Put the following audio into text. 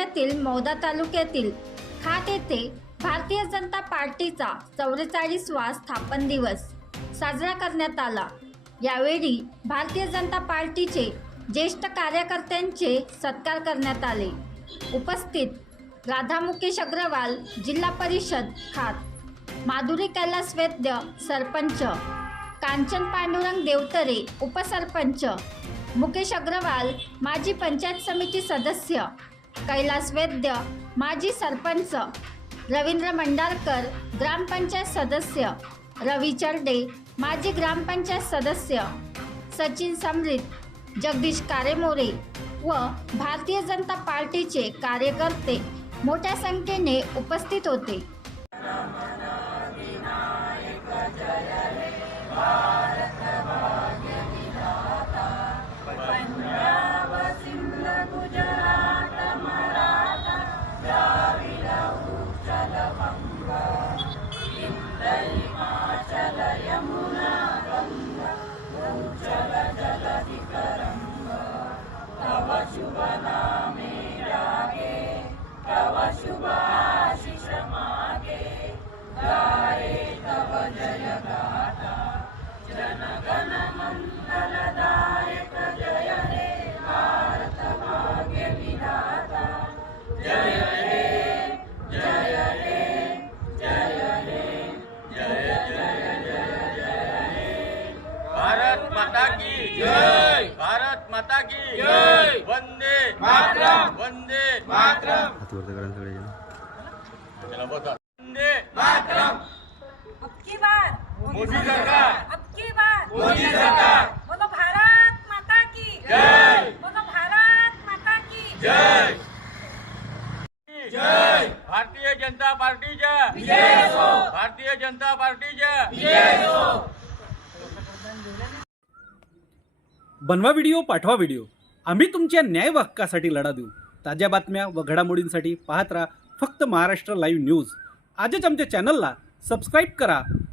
जिल्ह्यातील मौदा तालुक्यातील खात येथे भारतीय जनता पार्टीचा चौवेचाळीसवा स्थापन दिवस साजरा करण्यात आला. यावेळी भारतीय जनता पार्टीचे ज्येष्ठ कार्यकर्त्यांचे सत्कार करण्यात आले. उपस्थित राधा मुकेश अग्रवाल जिल्हा परिषद खात माधुरी कैलास वैद्य सरपंच कांचन पांडुरंग देवतरे उपसरपंच मुकेश अग्रवाल माजी पंचायत समिती सदस्य कैलास वैद्य माजी सरपंच रवींद्र मंडारकर ग्रामपंचायत सदस्य रवी चर्डे माजी ग्रामपंचायत सदस्य सचिन समृत जगदीश कारेमोरे व भारतीय जनता पार्टीचे कार्यकर्ते मोठ्या संख्येने उपस्थित होते. भारत माता की जय। भारत माता की जय। वंदे। मातरम। वंदे। मातरम। चला बसा. वंदे मातरम अब की बार मोदी सरकार. अब की बार मोदी सरकार. बोलो भारत माता की। जय. बोलो भारत माता की। जय. जय. भारतीय जनता पार्टीच्या भारतीय जनता पार्टीच्या बनवा व्हिडिओ पाठवा व्हिडिओ. आम्ही तुमच्या न्याय व हक्कासाठी लढा देऊ. ताज्या बातम्या व घडामोडींसाठी पाहत राहा फक्त महाराष्ट्र लाईव्ह न्यूज आजच आमच्या चॅनलला सबस्क्राईब करा.